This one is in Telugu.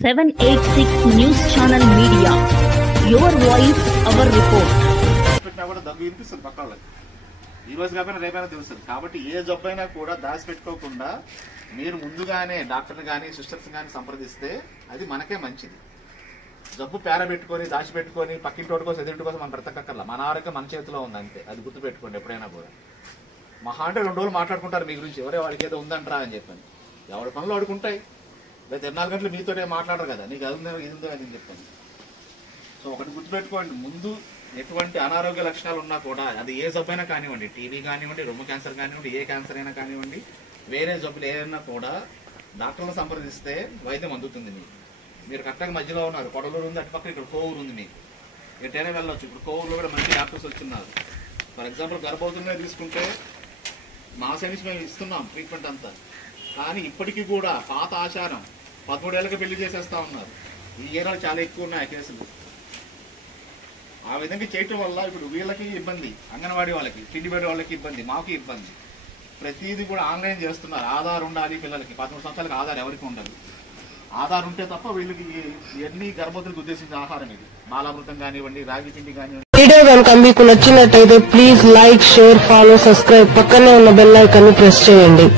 786 News Channel Media. Your voice, our report. దగ్గు వినిపిస్తుంది పక్క వాళ్ళకి ఈ రోజు కాకపోయినా రేపైనా తెలుస్తుంది. కాబట్టి ఏ జబ్బైనా కూడా దాచిపెట్టుకోకుండా మీరు ముందుగానే డాక్టర్ని కానీ సిస్టర్స్ కానీ సంప్రదిస్తే అది మనకే మంచిది. జబ్బు పేరబెట్టుకొని దాచిపెట్టుకొని పక్కింటోటి కోసం ఎదుటి కోసం మనం బ్రతకక్కర్లా. మన ఆరోగ్యం మన చేతిలో ఉంది అంతే. అది గుర్తుపెట్టుకోండి ఎప్పుడైనా కూడా. మహా అంటే 2 రోజులు మాట్లాడుకుంటారు మీ గురించి, ఎవరే వాడికి ఏదో ఉందంటారా అని చెప్పని. ఎవరి పనులు అడుకుంటాయి. లేదా 24 గంటలు మీతోనే మాట్లాడరు కదా, నీకు అది ఉందో ఇది ఉందో అని చెప్పండి. సో ఒకటి గుర్తుపెట్టుకోండి, ముందు ఎటువంటి అనారోగ్య లక్షణాలు ఉన్నా కూడా అది ఏ జబ్బు అయినా కానివ్వండి, టీబీ కానివ్వండి, రొమ్ము క్యాన్సర్ కానివ్వండి, ఏ క్యాన్సర్ అయినా కానివ్వండి, వేరే జబ్బులు ఏదైనా కూడా డాక్టర్లను సంప్రదిస్తే వైద్యం అందుతుంది. మీరు కరెక్ట్గా మధ్యలో ఉన్నారు, కొడలూరు ఉంది, అటుపక్క ఇక్కడ కోవూరు ఉంది, మీకు ఎటైనా వెళ్ళొచ్చు. ఇప్పుడు కోవూరులో కూడా మంచి డాక్టర్స్ వచ్చిన్నారు. ఫర్ ఎగ్జాంపుల్ గర్భవతులనే తీసుకుంటే మా సైడ్ నుంచి మేము ఇస్తున్నాం ట్రీట్మెంట్ అంతా. కానీ ఇప్పటికీ కూడా పాత ఆచారం 13 ఏళ్ళకి పెళ్లి చేసేస్తా ఉన్నారు. ఈ ఏరియాలో చాలా ఎక్కువ ఉన్నాయి కేసులు. ఆ విధంగా చేయటం వల్ల ఇప్పుడు వీళ్ళకి ఇబ్బంది, అంగన్వాడీ వాళ్ళకి, కిండిబెడ్ వాళ్ళకి ఇబ్బంది, మాకు ఇబ్బంది. ప్రతిదీ కూడా ఆన్లైన్ చేస్తున్నారు. ఆధార్ ఉండాలి పిల్లలకి, 13 సంవత్సరాలకి ఆధార్ ఎవరికి ఉండదు. ఆధార్ ఉంటే తప్ప వీళ్ళకి ఎన్ని గర్భవతులకు ఉద్దేశించిన ఆహారం ఇది. బాలామృతం కానివ్వండి, రాగి పిండి కానివ్వండి. వీడియో కనుక మీకు నచ్చినట్టయితే please like, share, follow, subscribe, పక్కనే ఉన్న బెల్ ఐకాన్ ని ప్రెస్ చేయండి.